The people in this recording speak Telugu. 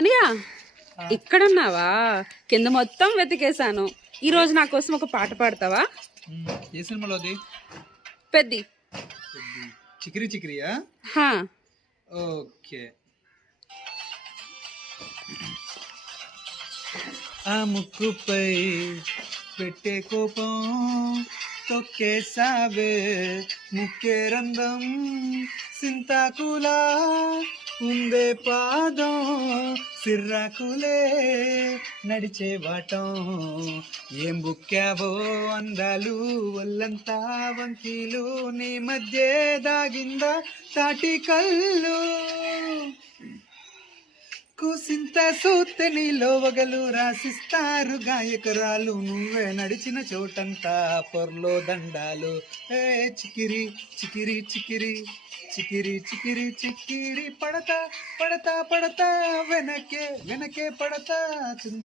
అనియా ఇక్కడున్నావా? కింద మొత్తం వెతికేశాను. ఈ రోజు నా కోసం ఒక పాట పాడతావా? ఏ సినిమాలో అది? పెద్ది. చికిరి చికిరియా? హా. ఓకే. ఆ ముక్కుపై పెట్టే కోపం తొక్కేసావే, ముక్కే రంధ్రం సింతాకులా ఉందే పాదం, సిర్రాకులే నడిచే వాటం. ఏం బుక్కావో అందాలు, ఒళ్ళంతా వంకీలు, నీ మధ్య దాగిందా తాటి కళ్ళు. కూసింత సూత్తె నీలో వగలు రాసిస్తారు గాయకురాలు, నువ్వే నడిచిన చోటంతా పొర్లో దండాలు. ఏ చికిరి చికిరి చికిరి చికిరి చికిరి చికిరి, పడతా పడతా పడతా వెనకే వెనకే పడతా.